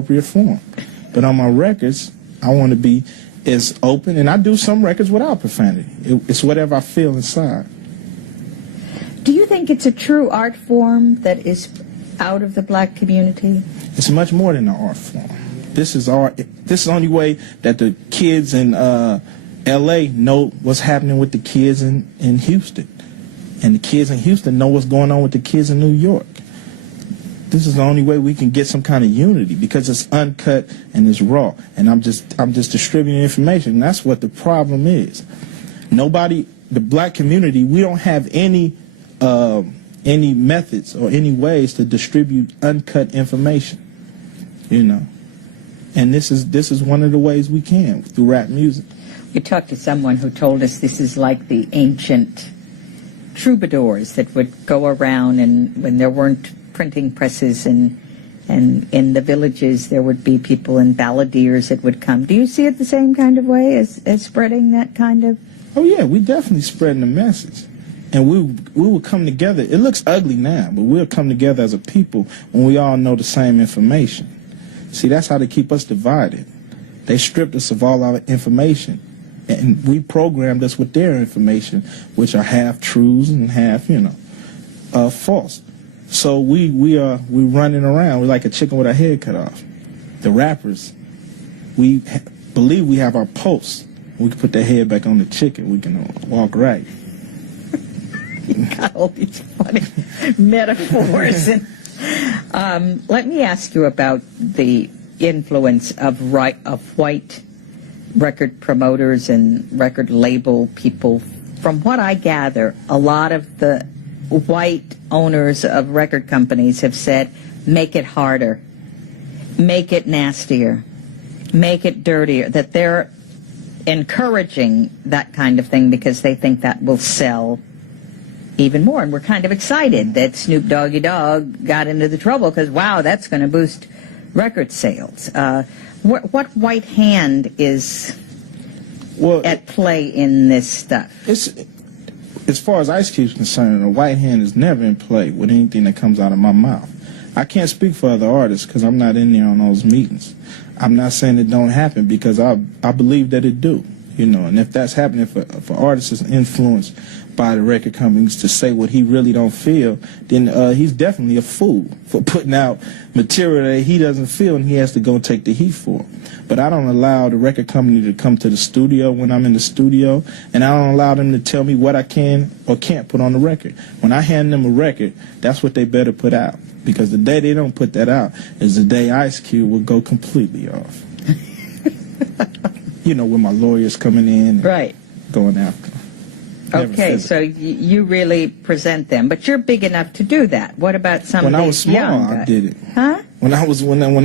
appropriate form. But on my records, I want to be as open, and I do some records without profanity. It's whatever I feel inside. Do you think it's a true art form that is out of the black community? It's much more than an art form. This is art. This is the only way that the kids in L.A. know what's happening with the kids in Houston. And the kids in Houston know what's going on with the kids in New York. This is the only way we can get some kind of unity, because it's uncut and it's raw. And I'm just distributing information. And that's what the problem is. Nobody, the black community, we don't have any methods or any ways to distribute uncut information, you know. And this is one of the ways we can, through rap music. We talked to someone who told us this is like the ancient troubadours that would go around, and when there weren't printing presses and in the villages, there would be people and balladeers that would come. Do you see it the same kind of way as spreading that kind of? Oh yeah, we definitely spreading the message. And we will come together. It looks ugly now, but we'll come together as a people when we all know the same information. See, that's how they keep us divided. They stripped us of all our information, and we programmed us with their information, which are half truths and half, you know, false. So we're running around. We're like a chicken with our head cut off. The rappers, we believe we have our pulse. We can put their head back on the chicken. We can walk right. Got all these funny metaphors. And, let me ask you about the influence of white record promoters and record label people. From what I gather, a lot of the white owners of record companies have said, make it harder, make it nastier, make it dirtier, that they're encouraging that kind of thing because they think that will sell even more. And we're kind of excited that Snoop Doggy Dogg got into the trouble because, wow, that's going to boost record sales. What white hand is at play in this stuff? As far as Ice Cube's concerned, a white hand is never in play with anything that comes out of my mouth. I can't speak for other artists because I'm not in there on those meetings. I'm not saying it don't happen because I believe that it do, you know. And if that's happening, if an artist is influenced by the record companies to say what he really don't feel, then he's definitely a fool for putting out material that he doesn't feel, and he has to go take the heat for it. But I don't allow the record company to come to the studio when I'm in the studio, and I don't allow them to tell me what I can or can't put on the record. When I hand them a record, that's what they better put out, because the day they don't put that out is the day Ice Cube will go completely off. You know, with my lawyers coming in and going after them. Okay, so you really present them, but you're big enough to do that. What about some when of I was these small, young guys? I did it. Huh? When I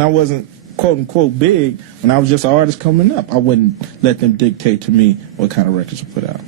wasn't quote unquote big, when I was just an artist coming up, I wouldn't let them dictate to me what kind of records to put out.